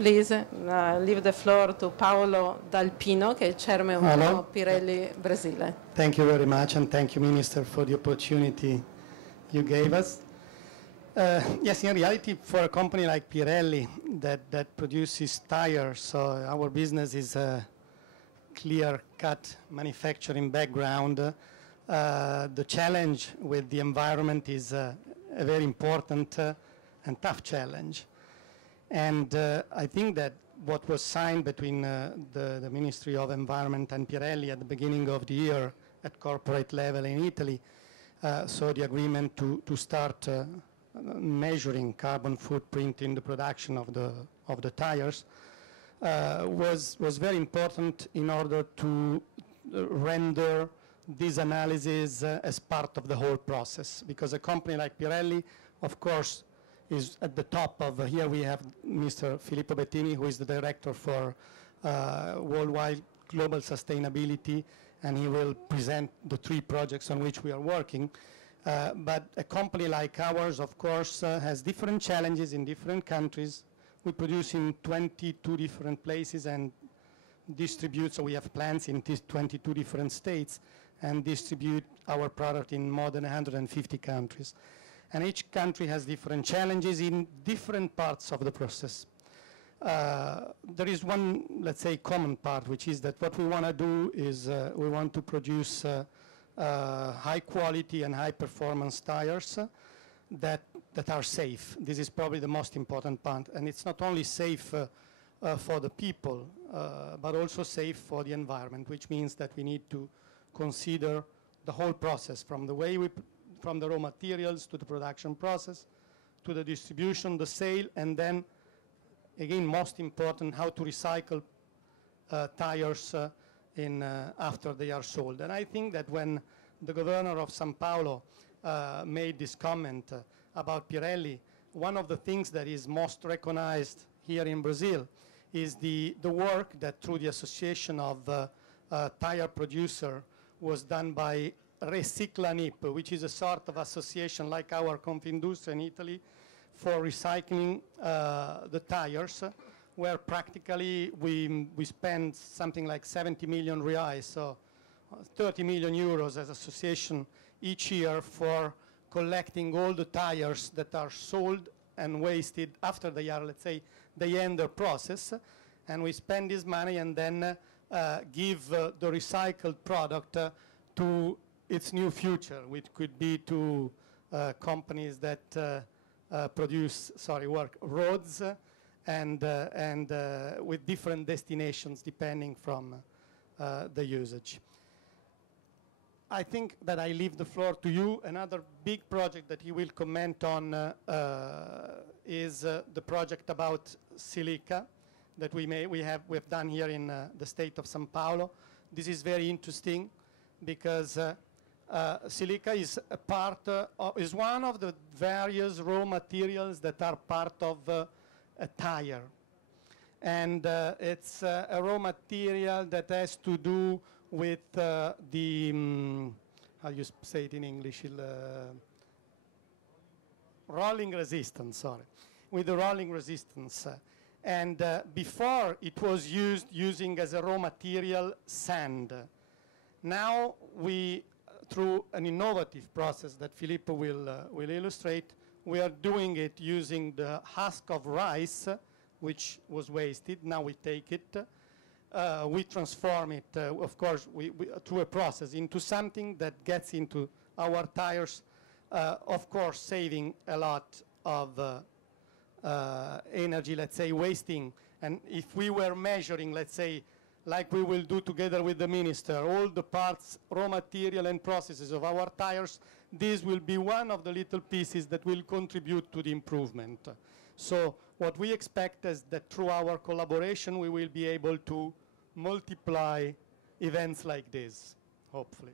please leave the floor to Paolo Dal Pino, che è chairman of Pirelli Brasile. Thank you very much, and thank you, Minister, for the opportunity you gave us. Yes, in reality, for a company like Pirelli that produces tires, so our business is a clear-cut manufacturing background. The challenge with the environment is a very important and tough challenge. And I think that what was signed between the Ministry of Environment and Pirelli at the beginning of the year at corporate level in Italy, so the agreement to start measuring carbon footprint in the production of the tires was very important in order to render this analysis as part of the whole process. Because a company like Pirelli, of course, is at the top of, here we have Mr. Filippo Bettini, who is the director for worldwide global sustainability, and he will present the 3 projects on which we are working. But a company like ours, of course, has different challenges in different countries. We produce in 22 different places and distribute, so we have plants in these 22 different states and distribute our product in more than 150 countries. And each country has different challenges in different parts of the process. There is one, let's say, common part, which is that what we want to do is we want to produce high quality and high performance tires that are safe. This is probably the most important part. And it's not only safe for the people, but also safe for the environment, which means that we need to consider the whole process, from the way from the raw materials to the production process, to the distribution, the sale, and then, again, most important, how to recycle tires after they are sold. And I think that when the governor of São Paulo made this comment about Pirelli, one of the things that is most recognized here in Brazil is the work that through the association of tire producer was done by Reciclanip, which is a sort of association like our Confindustria in Italy for recycling the tires, where practically we spend something like 70 million reais, so 30 million euros as association each year for collecting all the tires that are sold and wasted after they are, let's say, they end their process. And we spend this money and then give the recycled product to its new future, which could be to companies that work roads and with different destinations depending from the usage. I think that I leave the floor to you. Another big project that you will comment on is the project about silica that we've done here in the state of São Paulo. This is very interesting because silica is is one of the various raw materials that are part of a tire. And it's a raw material that has to do with how you say it in English? Rolling resistance, sorry. With the rolling resistance. And before it was using as a raw material sand. Now we, through an innovative process that Filippo will illustrate, we are doing it using the husk of rice, which was wasted. Now we take it. We transform it, of course, through a process into something that gets into our tires, of course, saving a lot of energy, let's say, wasting. And if we were measuring, let's say, like we will do together with the minister, all the parts, raw material and processes of our tires, this will be one of the little pieces that will contribute to the improvement. So what we expect is that through our collaboration, we will be able to multiply events like this, hopefully.